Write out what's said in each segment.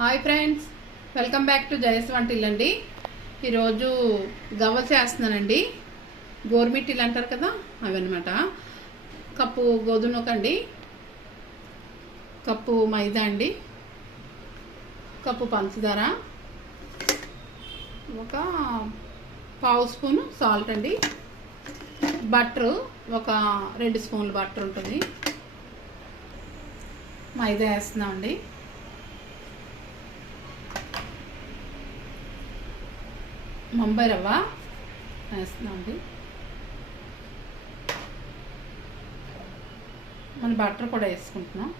Hi friends, welcome back to Jaya స్వంటాillu అండి. ఈరోజు గవ్వలు చేస్తున్నానండి. గోరుమిట్టిలు అంటారు కదా, అవి అనమాట. కప్పు గోధుమ నూక అండి, కప్పు మైదా అండి, కప్పు పంచదార, ఒక పావు స్పూను సాల్ట్ అండి, బట్టరు ఒక 2 స్పూన్లు బట్టర్ ఉంటుంది. మైదా వేస్తున్నాం అండి. ముంబై రవ్వ వేస్తున్నాం అండి. మన బటర్ కూడా వేసుకుంటున్నాం.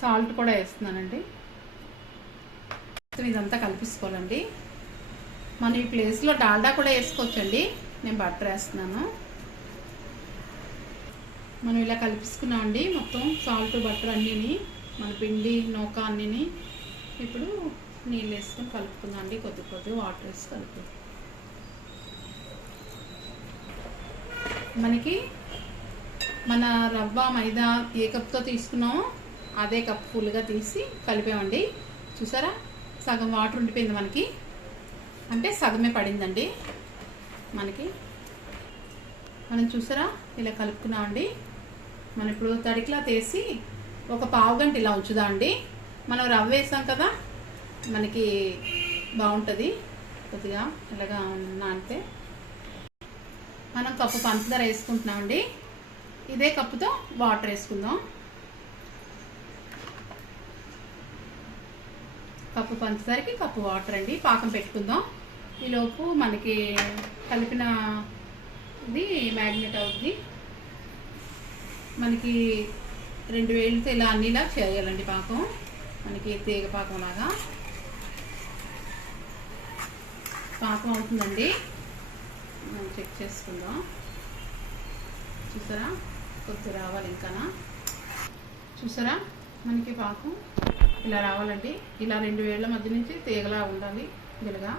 సాల్ట్ కూడా వేస్తున్నానండి. ఇదంతా కలిపేసుకోవాలండి. మనం ఈ ప్లేస్లో డాల్డా కూడా వేసుకోవచ్చండి. నేను బటర్ వేస్తున్నాను. మనం ఇలా కలిపేసుకున్నామండి. మొత్తం సాల్ట్ బటర్ అన్నీని, మన పిండి నూక అన్నీని. ఇప్పుడు నీళ్ళు వేసుకొని కలుపుకుందాం అండి. కొద్ది వాటర్ వేసి కలుపు. మనకి మన రవ్వ మైదా ఏ కప్తో తీసుకున్నామో అదే కప్ ఫుల్గా తీసి కలిపామండి. చూసారా, సగం వాటర్ ఉండిపోయింది మనకి, అంటే సగమే పడిందండి మనకి. మనం చూసారా ఇలా కలుపుకున్నామండి. మనం ఇప్పుడు తడికిలా తీసి ఒక పావు గంట ఇలా ఉంచుదా అండి. మనం రవ్వ వేసాం కదా, మనకి బాగుంటుంది. కొద్దిగా ఇలాగా నానితే మనం కప్పు పంచదార వేసుకుంటున్నామండి. ఇదే కప్పుతో వాటర్ వేసుకుందాం. కప్పు పంచదారకి కప్పు వాటర్ అండి. పాకం పెట్టుకుందాం. ఈలోపు మనకి కలిపిన ఇది మ్యాగ్నెట్ అవుతుంది. మనకి 2 వేళ్ళతో ఇలా అన్నిలా చేయాలండి పాకం. మనకి తీగ పాకం లాగా పాకం అవుతుందండి. మనం చెక్ చేసుకుందాం. చూసారా, కొద్దిగా రావాలి ఇంకానా. చూసారా, మనకి పాకం ఇలా రావాలండి. ఇలా 2 వేళ్ళ మధ్య నుంచి తీగలా ఉండాలి. ఇలాగా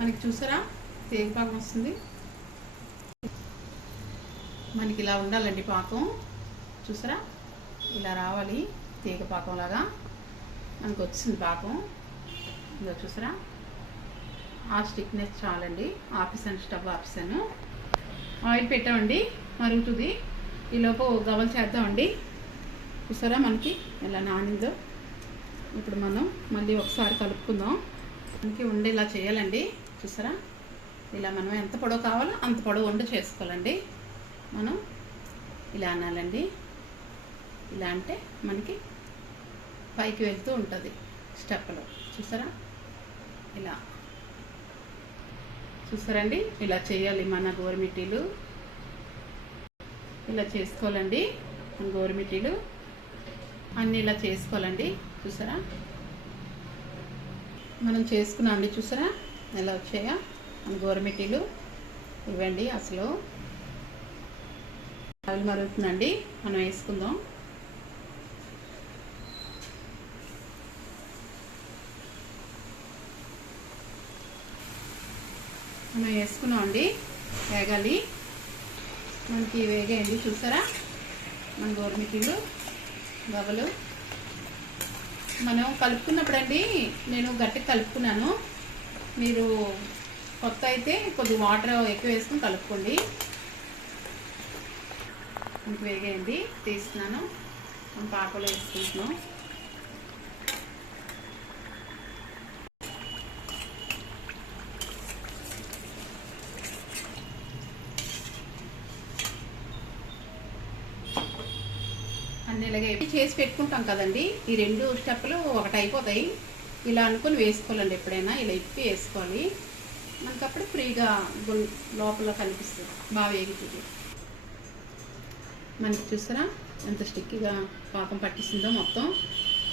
మనకి చూసారా తీగ పాకం వస్తుంది. మనకి ఇలా ఉండాలండి పాకం. చూసారా, ఇలా రావాలి తీగ పాకం లాగా మనకు వచ్చింది పాకం. ఇలా చూసారా, ఆ స్టిక్నెస్ చాలండి. ఆపేసాను, స్టవ్ ఆపేసాను. ఆయిల్ పెట్టామండి, మరుగుతుంది. ఈలోపు గవ్వలు చేద్దామండి. చూసారా మనకి ఎలా నానిందో. ఇప్పుడు మనం మళ్ళీ ఒకసారి కలుపుకుందాం. మనకి ఉండేలా చేయాలండి. చూసారా, ఇలా మనం ఎంత పొడవు కావాలో అంత పొడవు ఉండ చేసుకోవాలండి. మనం ఇలా అనాలండి. ఇలా అంటే మనకి పైకి వెళ్తూ ఉంటుంది స్టెప్లో. చూసారా, ఇలా చూసారండి. ఇలా చేయాలి మన గోరుమిట్టిలు. ఇలా చేసుకోవాలండి మన గోరుమిట్టిలు అన్నీ ఇలా చేసుకోవాలండి. చూసారా, మనం చేసుకున్నామండి. చూసారా ఎలా వచ్చాయా మన గోరుమిట్టిలు. ఇవ్వండి అసలు ఆయిల్ మరుగుతుందండి. మనం వేసుకుందాం. మనం వేసుకున్నామండి. వేగాలి మనకి. వేగాయండి. చూసారా మన గోరుమిట్టిలు గవ్వలు. మనం కలుపుకున్నప్పుడండి నేను గట్టిగా కలుపుకున్నాను. మీరు కొత్త అయితే కొద్దిగా వాటర్ ఎక్కువ వేసుకుని కలుపుకోండి. మనకి వేగాయండి. తీస్తున్నాను. మనం పాకలో వేసుకుంటున్నాం. అన్నీ ఇలాగే చేసి పెట్టుకుంటాం కదండి. ఈ 2 స్టెప్పులు ఒకటి అయిపోతాయి. ఇలా అనుకుని వేసుకోవాలండి. ఎప్పుడైనా ఇలా ఇప్పి వేసుకోవాలి. మనకి అప్పుడు ఫ్రీగా లోపల కనిపిస్తుంది, బాగా వేగుతుంది. మనకి చూసారా ఎంత స్టిక్గా పాకం పట్టిస్తుందో. మొత్తం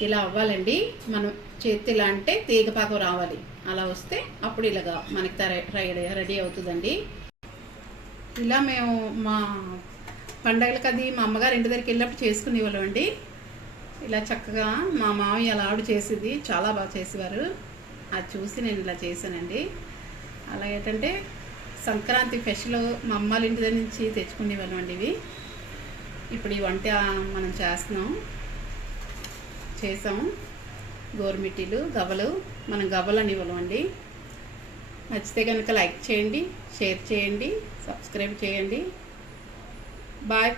ఇలా అవ్వాలండి. మనం చేతి ఇలా అంటే తీగ పాకం రావాలి. అలా వస్తే అప్పుడు ఇలాగా మనకి రెడీ అవుతుందండి. ఇలా మేము మా పండగలకు అది మా అమ్మగారు ఇంటి దగ్గరికి వెళ్ళినప్పుడు చేసుకునేవాళ్ళం అండి. ఇలా చక్కగా మా మామయ్య అలా ఆవిడ చేసేది, చాలా బాగా చేసేవారు. అది చూసి నేను ఇలా చేశానండి. అలా ఏంటంటే సంక్రాంతి స్పెషల్ మా అమ్మాళ్ళ ఇంటి దగ్గర నుంచి తెచ్చుకునేవాళ్ళం అండి. ఇవి ఇప్పుడు ఈ వంట మనం చేసాం గోరుమిట్టీలు గవ్వలు. మనం గవ్వలు అని ఇవ్వమండి. నచ్చితే కనుక లైక్ చేయండి, షేర్ చేయండి, సబ్స్క్రైబ్ చేయండి. బాయ్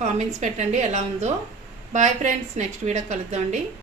కామెంట్స్ పెట్టండి ఎలా ఉందో. బాయ్ ఫ్రెండ్స్, నెక్స్ట్ వీడియో కలుద్దామండి.